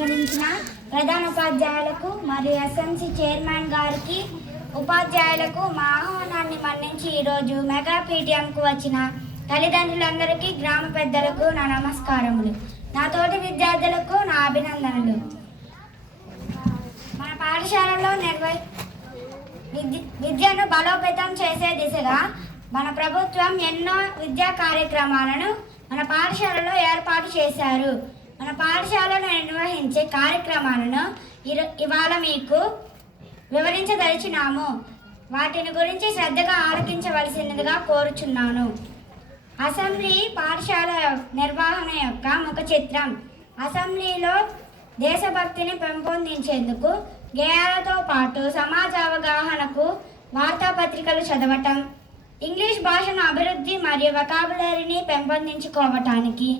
అలంకరించిన ప్రధాన ఉపాధ్యాయులకు మరియు ఎస్ఎంసి చైర్మన్ గారికి, ఉపాధ్యాయులకు మా ఆహ్వానాన్ని మన్నించి ఈరోజు మెగా పీటీఎంకు వచ్చిన తల్లిదండ్రులందరికీ, గ్రామ పెద్దలకు నా నమస్కారములు. నా తోటి విద్యార్థులకు నా అభినందనలు. మన పాఠశాలలో విద్యను బలోపేతం చేసే దిశగా మన ప్రభుత్వం ఎన్నో విద్యా కార్యక్రమాలను మన పాఠశాలలో ఏర్పాటు చేశారు. మన పాఠశాలలో నిర్వహించే కార్యక్రమాలను ఇవాళ మీకు వివరించదలిచినాము. వాటిని గురించి శ్రద్ధగా ఆలకించవలసినదిగా కోరుచున్నాను. అసెంబ్లీ పాఠశాల నిర్వహణ యొక్క ముఖ చిత్రం. అసెంబ్లీలో దేశభక్తిని పెంపొందించేందుకు గేయాలతో పాటు సమాజ అవగాహనకు వార్తాపత్రికలు చదవటం, ఇంగ్లీష్ భాషను అభివృద్ధి మరియు వొకాబులరీని పెంపొందించుకోవటానికి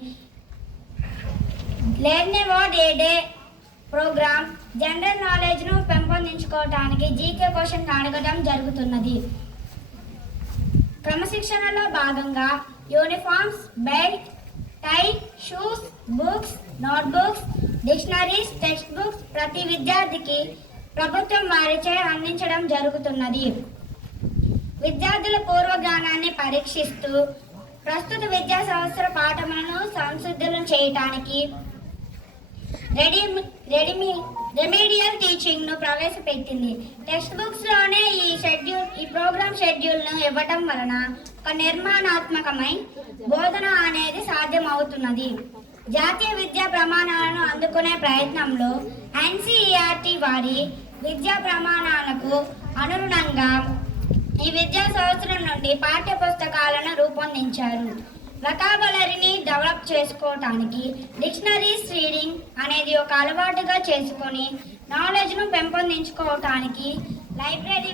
learn about a day programme, general నాలెడ్జ్ను పెంపొందించుకోవటానికి జీకే క్వశ్చన్ అడగడం జరుగుతున్నది. క్రమశిక్షణలో భాగంగా uniforms, belt, tie, shoes, books, notebooks, dictionaries, text books ప్రతి విద్యార్థికి ప్రభుత్వం వారిచే అందించడం జరుగుతున్నది. విద్యార్థుల పూర్వజ్ఞానాన్ని పరీక్షిస్తూ ప్రస్తుత విద్యా సంవత్సర పాఠములను సంసిద్ధులను చేయటానికి రెమీడియల్ టీచింగ్ ను ప్రవేశపెట్టింది. టెక్స్ట్ బుక్స్ లోనే ఈ ప్రోగ్రామ్ షెడ్యూల్ ను ఇవ్వటం వలన ఒక నిర్మాణాత్మకమై బోధన అనేది సాధ్యమవుతున్నది. జాతీయ విద్యా ప్రమాణాలను అందుకునే ప్రయత్నంలో ఎన్సీఈఆర్టీ వారి విద్యా ప్రమాణాలకు అనుగుణంగా ఈ విద్యా సంవత్సరం నుండి పాఠ్య పుస్తకాలను రూపొందించారు. వొకాబులరీని డెవలప్ చేసుకోవటానికి డిక్షనరీస్ రీడింగ్ అనేది ఒక అలవాటుగా చేసుకొని నాలెడ్జ్ను పెంపొందించుకోవటానికి లైబ్రరీ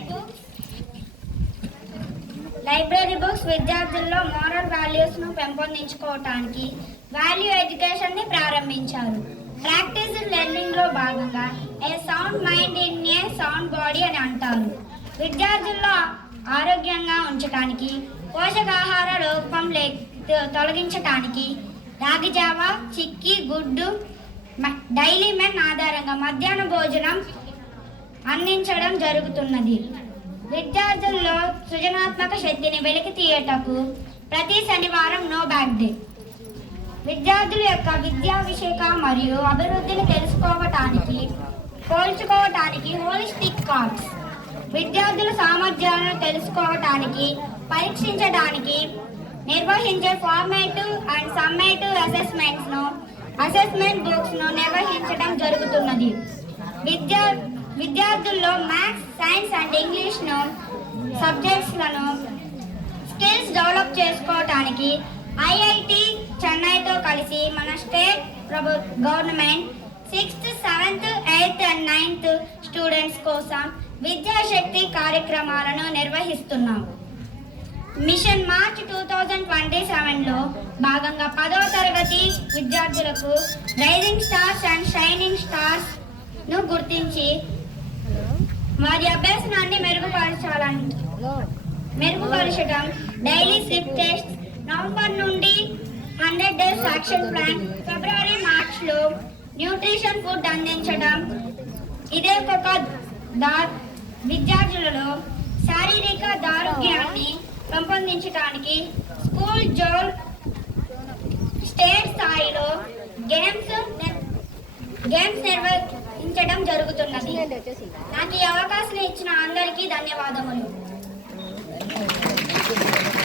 బుక్స్ విద్యార్థుల్లో మోరల్ వాల్యూస్ను పెంపొందించుకోవటానికి వాల్యూ ఎడ్యుకేషన్ని ప్రారంభించారు. ప్రాక్టీస్ లెర్నింగ్లో భాగంగా a sound mind in a sound body అని అంటారు. విద్యార్థుల్లో ఆరోగ్యంగా ఉంచడానికి, పోషకాహార లోపం తొలగించటానికి రాగి జావా, చిక్కీ, గుడ్డు, డైలీ మెన్ ఆధారంగా మధ్యాహ్న భోజనం అందించడం జరుగుతున్నది. విద్యార్థుల్లో సృజనాత్మక శక్తిని వెలికి తీయటకు ప్రతి శనివారం నో బ్యాగ్ డే. విద్యార్థుల యొక్క విద్యాభిషేక మరియు అభివృద్ధిని తెలుసుకోవటానికి, పోల్చుకోవటానికి హోలిస్టిక్ కార్డ్స్, విద్యార్థుల సామర్థ్యాలను తెలుసుకోవటానికి, పరీక్షించడానికి నిర్వహించే formative and summative assessment books ను నిర్వహించడం జరుగుతున్నది. విద్యార్థుల్లో మ్యాథ్స్, సైన్స్ అండ్ ఇంగ్లీష్ సబ్జెక్ట్స్లను స్కిల్స్ డెవలప్ చేసుకోవటానికి ఐఐటి చెన్నైతో కలిసి మన state government 6th, 7th, 8th and 9th students కోసం విద్యాశక్తి కార్యక్రమాలను నిర్వహిస్తున్నాం. మిషన్ మార్చ్ 2027లో భాగంగా 10వ తరగతి విద్యార్థులకు rising stars and shining stars ను గుర్తించి వారి అభ్యాసనాన్ని మెరుగుపరచడం, డైలీ స్లిప్ టెస్ట్, నవంబర్ నుండి 100 days యాక్షన్ ప్లాన్, ఫిబ్రవరి, మార్చ్లో న్యూట్రిషన్ ఫుడ్ అందించడం. ఇదే ఒక విద్యార్థులలో శారీరక ఆరోగ్యాన్ని పెంపొందించడానికి స్కూల్ జోన్ స్టేట్ స్థాయిలో గేమ్స్ నిర్వహించడం జరుగుతున్నది. నాకు ఈ అవకాశం ఇచ్చిన అందరికీ ధన్యవాదములు.